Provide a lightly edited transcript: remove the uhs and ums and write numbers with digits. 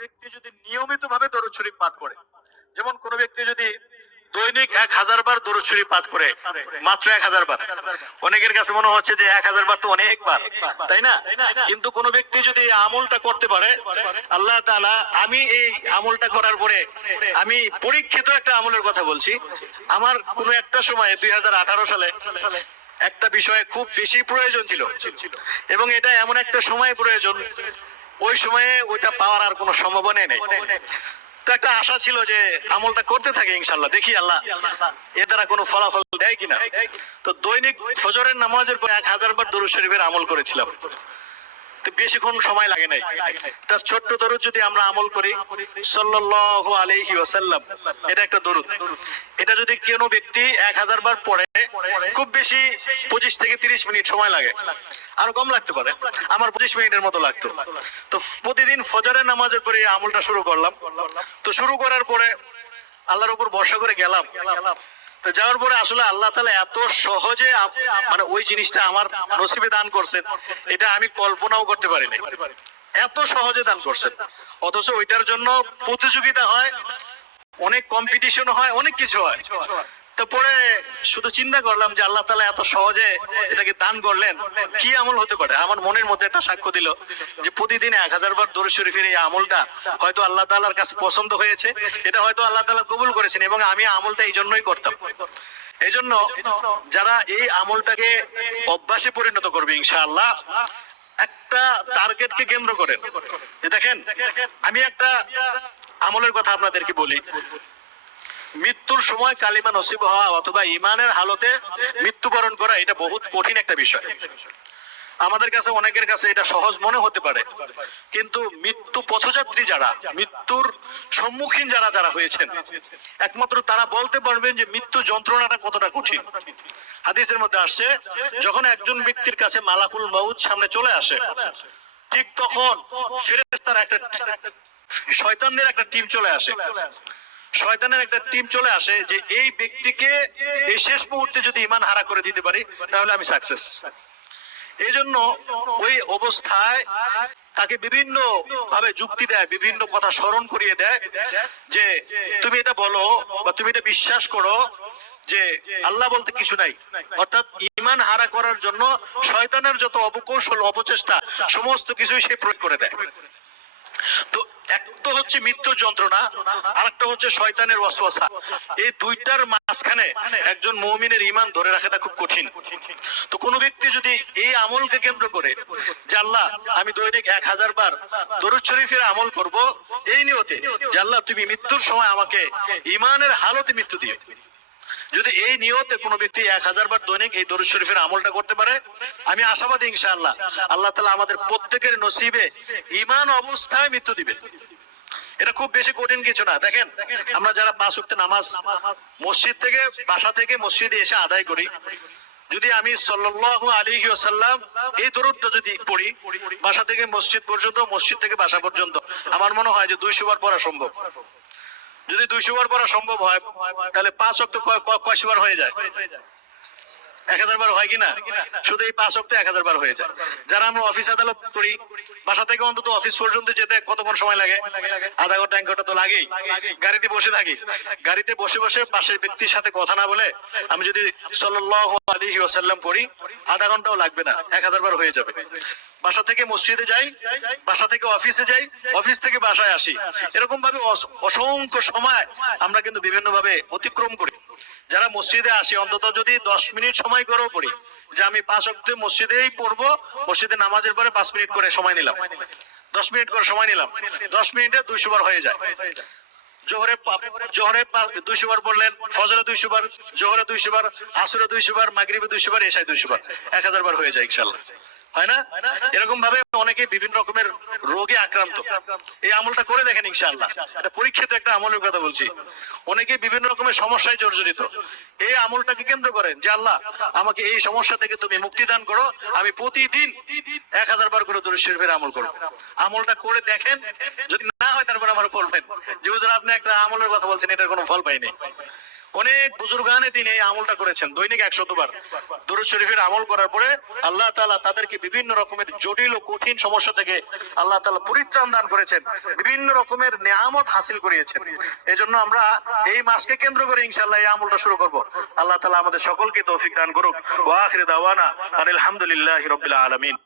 ব্যক্তি যদি নিয়মিত ভাবে দরুদ শরীফ পাঠ করে, যেমন কোন ব্যক্তি যদি দৈনিক 1000 বার দরুদ শরীফ পাঠ করে, মাত্র 1000 বার, অনেকের কাছে মনে হচ্ছে যে 1000 বার তো অনেক বার, তাই না? কিন্তু কোন ব্যক্তি যদি এই আমলটা করতে পারে, আল্লাহ তাআলা, আমি এই আমলটা করার পরে, আমি পরীক্ষিত একটা আমলের কথা বলছি, আমার কোন একটা সময় 2018 সালে একটা বিষয়ে খুব বেশি প্রয়োজন ছিল, এবং এটা এমন একটা সময় প্রয়োজন, ওই সময়ে ওইটা পাওয়ার আর কোনো সম্ভাবনা নেই। তো একটা আশা ছিল যে আমলটা করতে থাকে, ইনশাল্লাহ দেখি আল্লাহ এর দ্বারা কোনো ফলাফল দেয় কিনা। তো দৈনিক ফজরের নামাজের পর 1000 বার দরুদ শরীফের আমল করেছিলাম। তো বেশিক্ষণ সময় লাগে নাই। তার ছোট্ট দরুদ যদি আমরা আমল করি, সাল্লাল্লাহু আলাইহি ওয়াসাল্লাম, এটা একটা দরুদ, এটা যদি কোনো ব্যক্তি 1000 বার পড়ে, খুব বেশি 25 থেকে 30 মিনিট সময় লাগে, আরো কম লাগতে পারে, আমার 25 মিনিটের মতো লাগতো। তো প্রতিদিন ফজরের নামাজের পরে এই আমলটা শুরু করলাম। তো শুরু করার পরে আল্লাহর উপর ভরসা করে গেলাম। তো যাওয়ার পরে আসলে আল্লাহ তাআলা এত সহজে মানে ওই জিনিসটা আমার নসিবে দান করছেন, এটা আমি কল্পনাও করতে পারিনি, এত সহজে দান করছেন। অথচ ওইটার জন্য প্রতিযোগিতা হয়, অনেক কম্পিটিশন হয়, অনেক কিছু হয়। তো পরে শুধু চিন্তা করলাম যে আল্লাহ তাআলা এত সহজে এটাকে দান করলেন, কি আমল হতে পারে। আমার মনের মধ্যে একটা সাক্ষ্য দিল যে প্রতিদিন 1000 বার দরুদ শরীফের এই আমলটা হয়তো আল্লাহ তাআলার কাছে পছন্দ হয়েছে, এটা হয়তো আল্লাহ তাআলা কবুল করেছেন, এবং আমি আমলটা এই জন্যই করতাম। এই জন্য যারা এই আমলটাকে অভ্যাসে পরিণত করবে ইনশাআল্লাহ, একটা টার্গেটকে কেন্দ্র করেন, যে দেখেন আমি একটা আমলের কথা আপনাদেরকে বলি, মৃত্যুর সময় কালিমা নসিব হওয়া অথবা ইমানের হালতে মৃত্যুবরণ করা, এটা বহুত কঠিন একটা বিষয়। আমাদের কাছে, অনেকের কাছে এটা সহজ মনে হতে পারে, কিন্তু মৃত্যু পথযাত্রী যারা, মৃত্যুর সম্মুখীন যারা যারা হয়েছেন, একমাত্র তারা বলতে পারবেন যে মৃত্যু যন্ত্রণাটা কতটা কঠিন। হাদিসের মধ্যে আসছে, যখন একজন ব্যক্তির কাছে মালাকুল মউত সামনে চলে আসে, ঠিক তখন ফেরেশতার একটা, শয়তানদের একটা টিম চলে আসে, শয়তানের একটা টিম চলে আসে যে এই ব্যক্তিকে এই শেষ মুহূর্তে যদি ঈমান হারা করে দিতে পারি, তাহলে আমি সাকসেস। এই জন্য ওই অবস্থায় তাকে বিভিন্ন ভাবে যুক্তি দেয়, বিভিন্ন কথা স্মরণ করিয়ে দেয়, যে তুমি এটা বলো বা তুমি এটা বিশ্বাস করো যে আল্লাহ বলতে কিছু নাই। অর্থাৎ ঈমান হারা করার জন্য শয়তানের যত অপকৌশল, অপচেষ্টা, সমস্ত কিছুই সে প্রয়োগ করে দেয়। তো এক তো হচ্ছে মৃত্যুর যন্ত্রণা, আরেকটা হচ্ছে শয়তানের ওয়াসওয়াসা। এই দুইটার মাঝখানে একজন মুমিনের ঈমান ধরে রাখাটা খুব কঠিন। তো কোন ব্যক্তি যদি এই আমলকে কেন্দ্র করে যে আল্লাহ আমি দৈনিক 1000 বার দরুদ শরীফের আমল করব, এই নিয়তে যে আল্লাহ তুমি মৃত্যুর সময় আমাকে ঈমানের হালতে মৃত্যু দিও, যদি এই নিয়তে কোনো ব্যক্তি 1000 বার দৈনিক এই দরুদ শরীফের আমলটা করতে পারে, আমি আশাবাদী ইনশাআল্লাহ আল্লাহ তাআলা আমাদের প্রত্যেকের নসিবে ঈমান অবস্থায় মৃত্যু দিবেন। এটা খুব বেশি কঠিন কিছু না। দেখেন আমরা যারা 5 ওয়াক্ত নামাজ মসজিদ থেকে, বাসা থেকে মসজিদে এসে আদায় করি, যদি আমি সাল্লাল্লাহু আলাইহি ওয়াসাল্লাম এই দরুদটা যদি পড়ি বাসা থেকে মসজিদ পর্যন্ত, মসজিদ থেকে বাসা পর্যন্ত, আমার মনে হয় যে 200 বার পড়া সম্ভব। যদি 200 বার পড়া সম্ভব হয়, তাহলে 5 ওয়াক্ত কয়শ বার হয়ে যায়? 1000 বার হয় কিনা? শুধু এই 5 ওয়াক্ত 1000 বার হয়ে যায়। যারা আমরা অফিস আদালত করি, বাসা থেকে অন্তত অফিস পর্যন্ত যেতে কতক্ষণ সময় লাগে? আধা ঘন্টা, 1 ঘন্টা তো লাগেই। গাড়িতে বসে থাকি, গাড়িতে বসে বসে পাশের ব্যক্তির সাথে কথা না বলে আমি যদি সাল্লাল্লাহু আলাইহি ওয়াসাল্লাম পড়ি, আধা ঘন্টাও লাগবে না, 1000 বার হয়ে যাবে। বাসা থেকে মসজিদে যাই, বাসা থেকে অফিসে যাই, অফিস থেকে বাসায় আসি, এরকম ভাবে অসংখ্য সময় আমরা কিন্তু বিভিন্ন ভাবে অতিক্রম করি। যারা মসজিদে আসি অন্তত যদি 10 মিনিট সময় করেও পড়ি, যে আমি 5 ওয়াক্ত মসজিদেই পড়বো, মসজিদে নামাজের পরে 5 মিনিট করে সময় নিলাম, 10 মিনিট করে সময় নিলাম, 10 মিনিটে 200 বার হয়ে যায়। জোহরে 200 বার পড়লেন, ফজরে 200 বার, জোহরে 200 বার, আসরে 200 বার, মাগরিবে 200 বার, এশায় 200 বার, 1000 বার হয়ে যায় ইনশাআল্লাহ। হয় না? এরকম ভাবে অনেকে বিভিন্ন রকমের রোগে আক্রান্ত, এই আমলটা করে দেখেন ইনশাআল্লাহ। এটা পরীক্ষিত একটা আমলের কথা বলছি। অনেকে বিভিন্ন রকমের সমস্যায় জর্জরিত, এই আমলটাকে কেন্দ্র করেন যে আল্লাহ আমাকে এই সমস্যা থেকে তুমি মুক্তি দান করো, আমি প্রতিদিন 1000 বার করে দরুদ শরীফের আমল করব। আমলটা করে দেখেন, যদি না হয় তারপর আমার বলবেন যে হুজুর আপনি একটা আমলের কথা বলছেন, এটার কোনো ফল পাইনি। অনেক বুজুর্গানে দিন এই আমলটা করেছেন, দৈনিক 100 বার দুরূদ শরীফের আমল করার পরে আল্লাহ তাআলা তাদেরকে বিভিন্ন রকমের জটিল ও কঠিন সমস্যা থেকে আল্লাহ তাআলা পরিত্রাণ দান করেছেন, বিভিন্ন রকমের নিয়ামত হাসিল করিয়েছেন। এজন্য আমরা এই মাসকে কেন্দ্র করে ইনশাআল্লাহ এই আমলটা শুরু করব। আল্লাহ তাআলা আমাদের সকলকে তৌফিক দান করুক। ওয়া আখিরু দাওয়ানা আলহামদুলিল্লাহি রাব্বিল আলামিন।